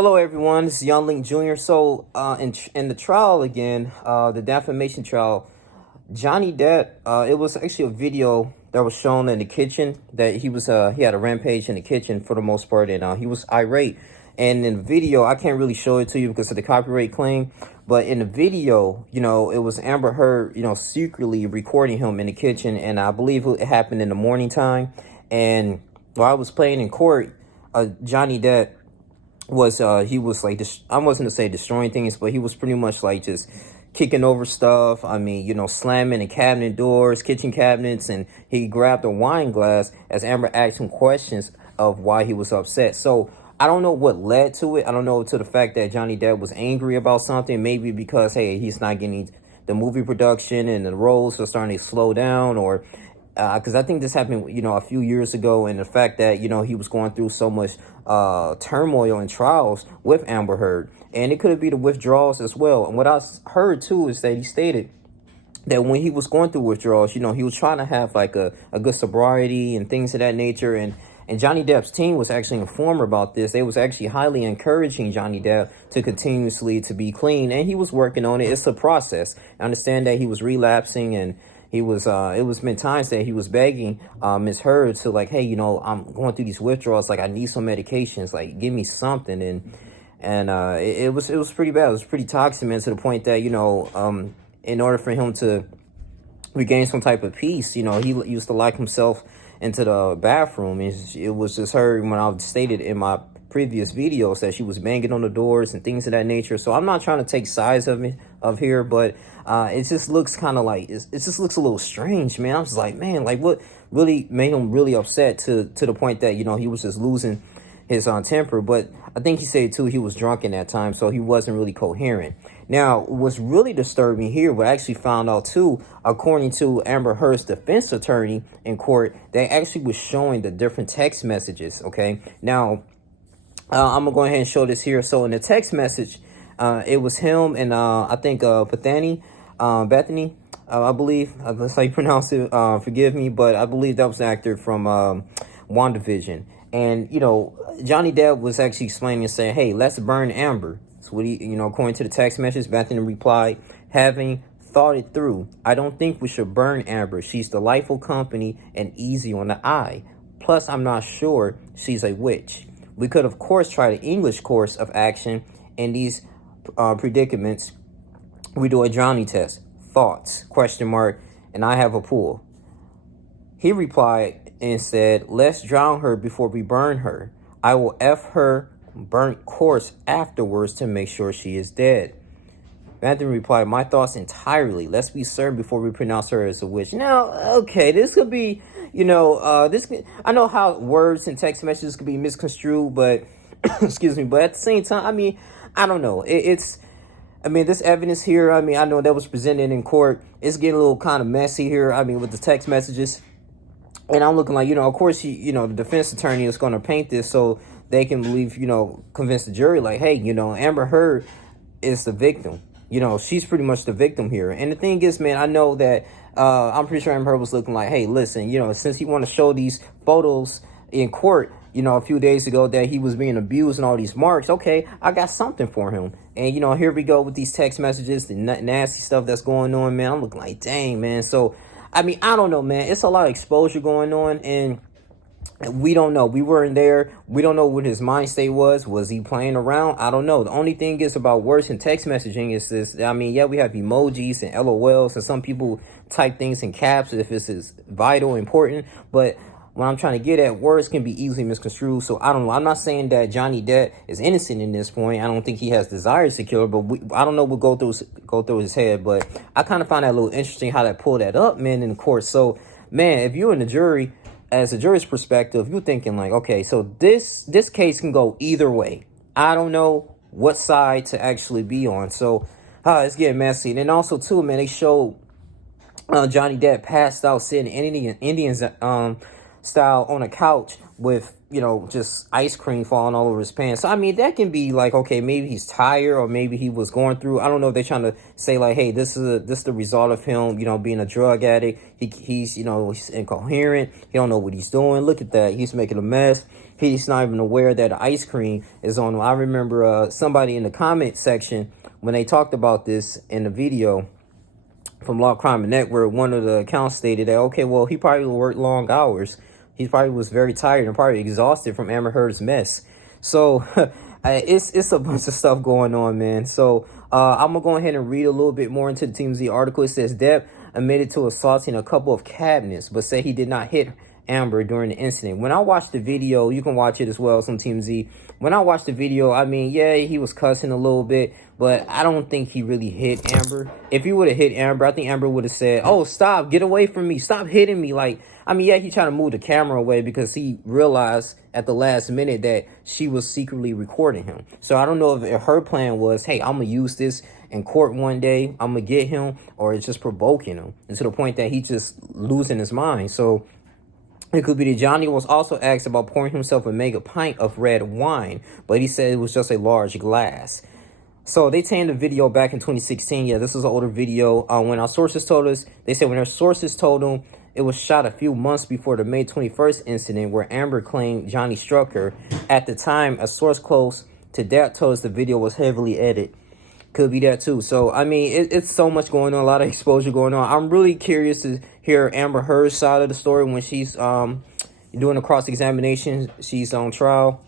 Hello, everyone. This is Young Link Jr. So, in the trial again, the defamation trial, Johnny Depp, it was actually a video that was shown in the kitchen that he had a rampage in the kitchen for the most part, and he was irate. And in the video, I can't really show it to you because of the copyright claim, but in the video, it was Amber Heard, secretly recording him in the kitchen, and I believe it happened in the morning time. And while I was playing in court, Johnny Depp he was like I wasn't to say destroying things, but he was pretty much like just kicking over stuff. I mean, slamming the cabinet doors, kitchen cabinets, and he grabbed a wine glass as Amber asked him questions of why he was upset. So I don't know what led to it. I don't know to the fact that Johnny Depp was angry about something, maybe because hey, he's not getting the movie production and the roles are starting to slow down, or because I think this happened, a few years ago, and the fact that, he was going through so much turmoil and trials with Amber Heard, and it could be the withdrawals as well. And what I heard too is that he stated that when he was going through withdrawals, he was trying to have like a good sobriety and things of that nature, and Johnny Depp's team was actually informed about this. They was actually highly encouraging Johnny Depp to continuously to be clean, and he was working on it. It's a process. I understand that he was relapsing, and it was been times that he was begging Miss Heard to like, hey, I'm going through these withdrawals, like I need some medications, like give me something, and it was pretty bad. It was pretty toxic, man, to the point that in order for him to regain some type of peace, he used to lock himself into the bathroom. It was just her when I stated in my previous videos that she was banging on the doors and things of that nature. So I'm not trying to take sides of here, but it just looks kind of like it just looks a little strange, man. I was like, man, like what really made him really upset to the point that he was just losing his temper. But I think he said too he was drunk in that time, so he wasn't really coherent. Now, what's really disturbing here, what I actually found out too, according to Amber Heard's defense attorney in court, they actually was showing the different text messages. Okay, now I'm gonna go ahead and show this here. So in the text message, it was him and I think Bethany, I believe that's how you pronounce it. Forgive me, but I believe that was the actor from WandaVision. And Johnny Depp was actually explaining and saying, "Hey, let's burn Amber." So what he, according to the text message, Bethany replied, "Having thought it through, I don't think we should burn Amber. She's delightful company and easy on the eye. Plus, I'm not sure she's a witch. We could, of course, try the English course of action in these predicaments. We do a drowning test. Thoughts? Question mark. And I have a pool." He replied and said, "Let's drown her before we burn her. I will F her burnt corpse afterwards to make sure she is dead." Anthony replied, "My thoughts entirely. Let's be certain before we pronounce her as a witch." Now, okay, this could be, I know how words and text messages could be misconstrued, but, excuse me, but at the same time, I mean, I don't know. This evidence here, I know that was presented in court. It's getting a little kind of messy here, with the text messages. And I'm looking like, of course, the defense attorney is going to paint this so they can convince the jury, like, hey, Amber Heard is the victim. She's pretty much the victim here. And the thing is, man, I know that I'm pretty sure Amber Heard was looking like, hey, listen, since you want to show these photos in court, a few days ago that he was being abused and all these marks, okay, I got something for him. And, here we go with these text messages, the nasty stuff that's going on, man. I'm looking like, dang, man. So, I don't know, man. It's a lot of exposure going on, and we don't know. We weren't there. We don't know what his mind state was. Was he playing around? I don't know. The only thing is about words and text messaging is this. Yeah, we have emojis and LOLs, and some people type things in caps if this is vital, important. But what I'm trying to get at, words can be easily misconstrued. So I don't know. I'm not saying that Johnny Depp is innocent in this point. I don't think he has desires to kill her, but I don't know what go through his head. But I kind of find that a little interesting how they pulled that up, man, in court. So, man, if you're in the jury, as a jury's perspective, you're thinking like, okay, so this case can go either way. I don't know what side to actually be on. So it's getting messy. And then also too, man, they showed Johnny Depp passed out sitting Indians style on a couch with just ice cream falling all over his pants. So that can be like, okay, maybe he's tired, or maybe he was going through, I don't know if they're trying to say like, hey, this is the result of him being a drug addict. He's incoherent, he don't know what he's doing. Look at that, he's making a mess. he's not even aware that the ice cream is on him. I remember somebody in the comment section, when they talked about this in the video from Law Crime and Network, one of the accounts stated that, okay, well, he probably worked long hours. He probably was very tired and probably exhausted from Amber Heard's mess. So it's a bunch of stuff going on, man. So I'm gonna go ahead and read a little bit more into the TMZ article. It says Depp admitted to assaulting a couple of cabinets, but said he did not hit Amber during the incident. When I watched the video, you can watch it as well, some TMZ. When I watched the video, I mean, yeah, he was cussing a little bit, but I don't think he really hit Amber. If he would have hit Amber, I think Amber would have said, oh, stop, get away from me, stop hitting me. Like, I mean, yeah, he tried to move the camera away because he realized at the last minute that she was secretly recording him. So I don't know if her plan was, hey, I'm going to use this in court one day, I'm going to get him, or it's just provoking him, and to the point that he just losing his mind. So it could be that Johnny was also asked about pouring himself a mega pint of red wine, but he said it was just a large glass. So they tamed the video back in 2016. Yeah, this is an older video. When our sources told us, they said when their sources told them it was shot a few months before the May 21st incident where Amber claimed Johnny struck her. At the time, a source close to Depp told us the video was heavily edited. Could be that too. So, I mean, it's so much going on, a lot of exposure going on. I'm really curious to hear Amber Heard's side of the story when she's doing a cross-examination. She's on trial,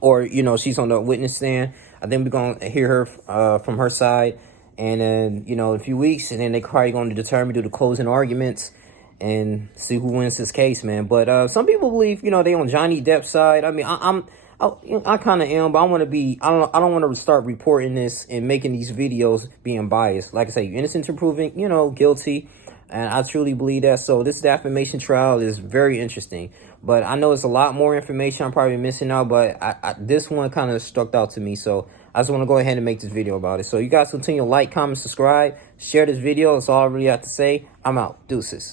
or, you know, she's on the witness stand. I think we're going to hear her from her side. And then, you know, in a few weeks, and then they're probably going to determine, do the closing arguments and see who wins this case, man. But some people believe, you know, they on Johnny Depp's side. I mean, I kind of am, but I want to be, I don't want to start reporting this and making these videos being biased. Like I say, innocent until proven, you know, guilty. And I truly believe that. So this defamation trial is very interesting. But I know it's a lot more information I'm probably missing out, but this one kind of stuck out to me. So I just want to go ahead and make this video about it. So you guys continue to like, comment, subscribe, share this video. That's all I really have to say. I'm out. Deuces.